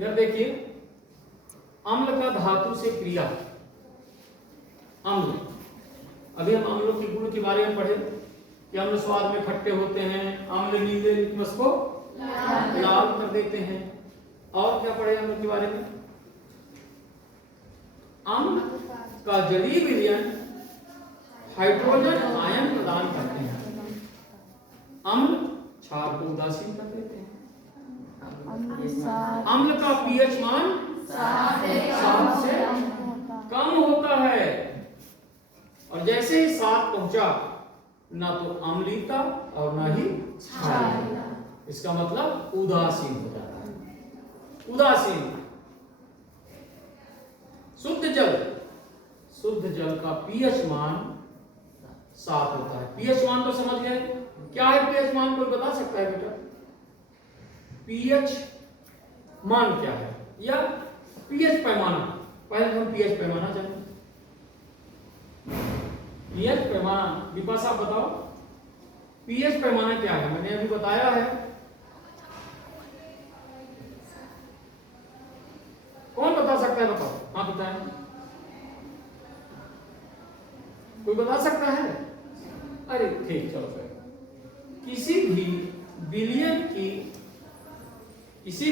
इधर देखिए, अम्ल का धातु से क्रिया। अम्ल, अभी हम अम्लों के गुण के बारे में पढ़े कि अम्ल स्वाद में खट्टे होते हैं, अम्ल नीले लिटमस को लाल कर देते हैं। और क्या पढ़े अम्ल के बारे में? अम्ल का जलीय विलयन हाइड्रोजन आयन प्रदान करते हैं। अम्ल क्षार को उदासीन कर देते हैं। अम्ल का पीएच मान 7 से कम होता है, और जैसे ही 7 पहुंचा, ना तो अम्लीयता और ना ही क्षारीयता, इसका मतलब उदासीन हो जाता है। उदासीन। शुद्ध जल का पीएच मान 7 होता है। पीएच मान तो समझ गए, क्या है पीएच मान? कोई बता सकता है बेटा? पीएच मान क्या है, या पीएच पैमाना? पहले हम पीएच पैमाना जानें। पीएच पैमाना, विपाशा आप बताओ, पीएच पैमाना क्या है? मैंने अभी बताया है। कौन बता सकता है? बताओ। हाँ बताएं। कोई बता सकता है? अरे ठीक, चलो फिर। किसी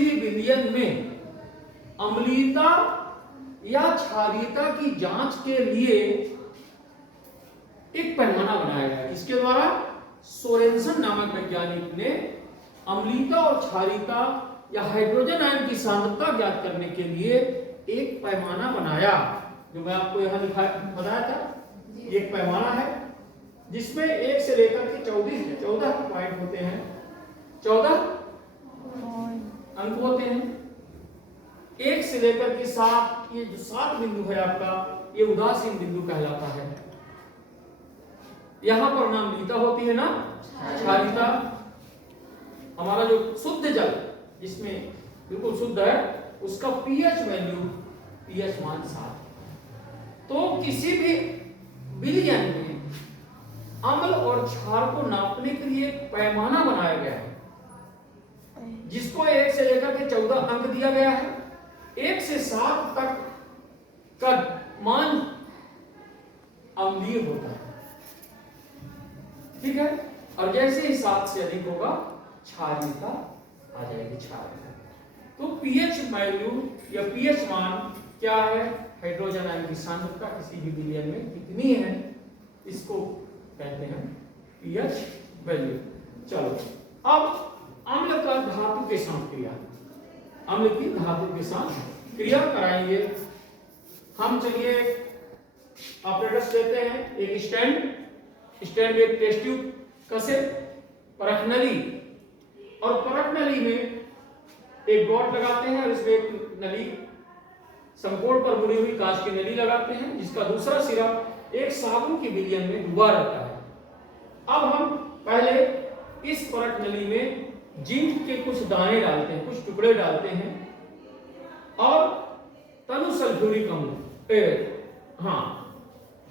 भी विलयन में अम्लीयता या क्षारीयता की जांच के लिए एक पैमाना बनाया गया। इसके द्वारा सोरेनसन नामक वैज्ञानिक ने अम्लीयता और क्षारीयता या हाइड्रोजन आयन की सांद्रता ज्ञात करने के लिए एक पैमाना बनाया, जो मैं आपको यहां बताया था। एक पैमाना है जिसमें 1 से लेकर के 14 पॉइंट होते हैं, 14 अंक होते हैं। 1 से लेकर के 7, ये जो 7 बिंदु है आपका, ये उदासीन बिंदु कहलाता है। यहां पर ना अम्लीयता होती है ना क्षारीयता। हमारा जो शुद्ध जल, जिसमें बिल्कुल शुद्ध है, उसका पीएच वैल्यू, पीएच मान 7। तो किसी भी विलयन में अम्ल और क्षार को नापने के लिए एक पैमाना बनाया गया है, जिसको 1 से लेकर के 14 अंक दिया गया है। 1 से 7 तक का मान अम्लीय होता है, ठीक है। और जैसे ही 7 से अधिक होगा, क्षारीयता आ जाएगी, क्षारीयता। तो पीएच वैल्यू या पीएच मान क्या है? हाइड्रोजन आयन की सांद्रता किसी भी विलयन में कितनी है, इसको कहते हैं पीएच वैल्यू। चलो, अब अम्ल का धातु के साथ क्रिया, अम्ल की धातु के साथ क्रिया कराएंगे हम। चलिए ऑपरेटर्स लेते हैं। एक स्टैंड में एक टेस्ट ट्यूब कसे, परख नली, और परख नली में एक रॉड लगाते हैं और इसमें एक नली, समकोण पर मुड़ी हुई कांच की नली लगाते हैं, जिसका दूसरा सिरा एक साबुन की विलयन में डूबा रहता है। अब हम पहले इस परख नली में जिंक के कुछ दाने डालते हैं, कुछ टुकड़े डालते हैं, और तनु सल्फ्यूरिक अम्ल,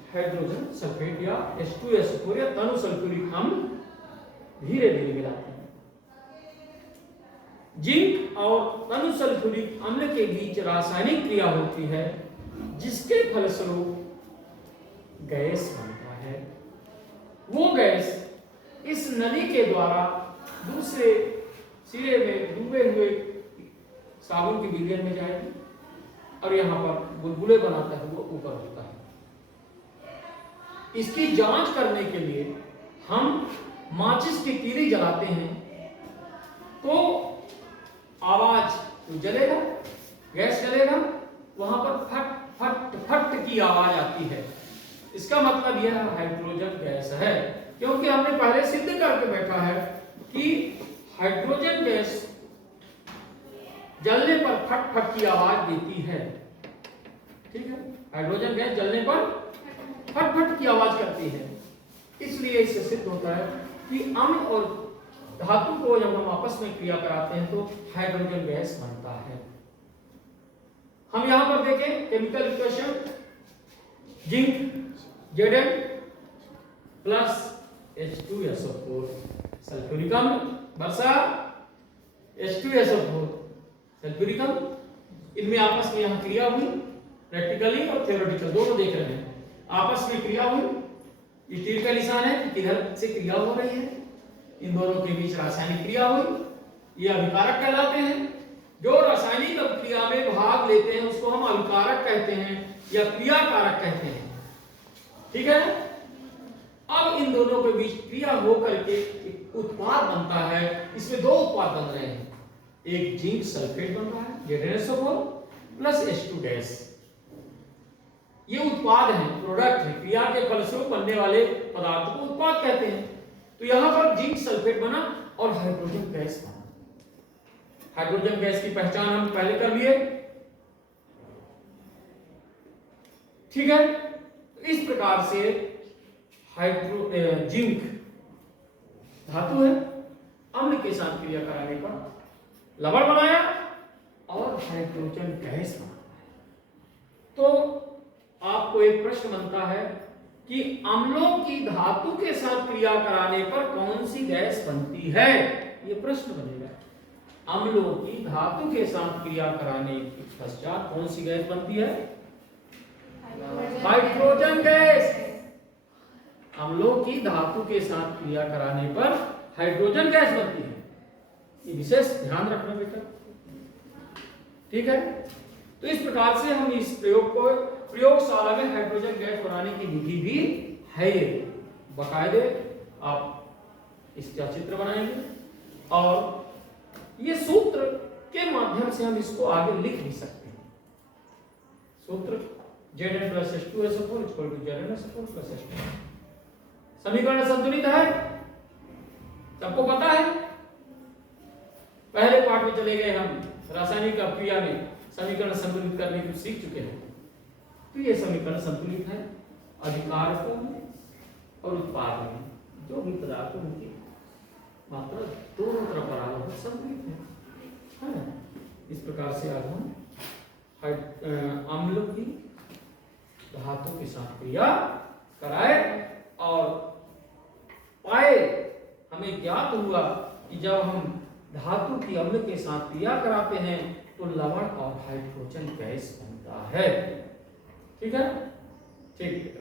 हाइड्रोजन सल्फेट या H2SO4 या तनु सल्फ्यूरिक अम्ल धीरे धीरे मिलाते हैं। जिंक और तनु सल्फ्यूरिक अम्ल के बीच रासायनिक क्रिया होती है, जिसके फलस्वरूप गैस बनता है। वो गैस इस नली के द्वारा दूसरे सिरे में डूबे हुए साबुन की विलयन में जाएगी, और यहां पर बुलबुले बनाता है, वो ऊपर होता है। इसकी जांच करने के लिए हम माचिस की तीली जलाते हैं, तो आवाज तो जलेगा, गैस जलेगा, वहां पर फट फट फट की आवाज आती है। इसका मतलब यह हाइड्रोजन गैस है, क्योंकि हमने पहले सिद्ध करके बैठा है कि हाइड्रोजन गैस जलने पर फट फट की आवाज देती है, ठीक है। हाइड्रोजन गैस जलने पर फट फट की आवाज करती है। इसलिए इससे सिद्ध होता है कि अम्ल और धातु को जब हम आपस में क्रिया कराते हैं तो हाइड्रोजन गैस बनता है। हम यहां पर देखें chemical equation, zinc Zn plus H2SO4 sulphuric अम्ल वर्सा H2SO4 सल्फ्यूरिक अम्ल, इनमें आपस में यहाँ क्रिया हुई, प्रैक्टिकली और थ्योरेटिकल दोनों देख रहे हैं। आपस में क्रिया हुई, ये तीर का निशान है कि किधर से क्रिया हो रही है। इन दोनों के बीच रासायनिक क्रिया हुई, ये अभिकारक कहलाते हैं। जो रासायनिक क्रिया में भाग लेते हैं उसको हम अभिकारक कहते हैं या क्रियाकारक कहते हैं। ठीक है। अब इन दोनों के बीच क्रिया हो करके एक उत्पाद बनता है। इसमें दो उत्पाद बन रहे हैं, एक जिंक सल्फेट बन रहा है Zn2 प्लस H2 गैस। ये उत्पाद है, प्रोडक्ट है, क्रिया के फलस्वरूप बनने वाले पदार्थ को उत्पाद कहते हैं। तो यहां पर जिंक सल्फेट बना और हाइड्रोजन गैस बना। हाइड्रोजन गैस की पहचान हम पहले कर लिए। ठीक है। इस प्रकार से जिंक धातु है, अम्ल के साथ क्रिया कराने पर लवण बनाया और हाइड्रोजन गैस बना। तो आपको एक प्रश्न बनता है कि अम्लों की धातु के साथ क्रिया कराने पर कौन सी गैस बनती है। यह प्रश्न बनेगा। अम्लों की धातु के साथ क्रिया कराने के पश्चात कौन सी गैस बनती है? Hydrogen gas. अम्लों की धातु के साथ क्रिया कराने पर हाइड्रोजन गैस बनती है। ये विशेष ध्यान रखना बेटा। ठीक है। तो इस प्रकार से हम इस प्रयोग को प्रयोगशाला में हाइड्रोजन गैस बनाने की विधि भी है। बाकायदे आप इसका चित्र बनाएंगे और ये सूत्र के माध्यम से हम इसको आगे लिख भी सकते हैं। सूत्र Zn plus H2SO4 equal to Zn2 plus H2। समीकरण संतुलित है, सबको पता है। पहले पाठ में चले गए हम, रासायनिक अभिक्रिया में समीकरण संतुलित करने की सीख चुके हैं। तो ये समीकरण संतुलित है अभिकारकों में और उत्पाद में। जो भी पदार्थ उनकी मात्रा दोनों तरफ बराबर संतुलित है। इस प्रकार से आज हम अम्ल की धातु के साथ क्रिया कराए और पाए, हमें ज्ञात हुआ कि जब हम धातु की अम्ल के साथ क्रिया कराते हैं तो लवण और हाइड्रोजन गैस बनता है। ठीक है। ठीक।